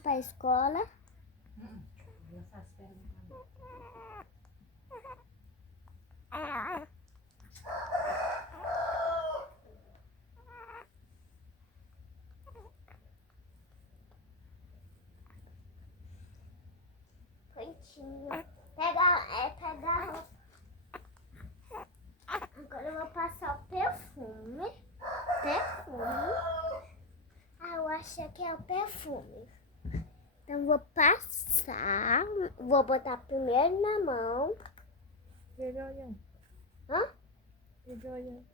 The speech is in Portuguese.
pra escola. Prontinho. Pega. Agora eu vou passar o perfume. Ah, eu acho que é o perfume. Então vou passar. Vou botar primeiro na mão. Veja olhando. Hã? Veja olhando.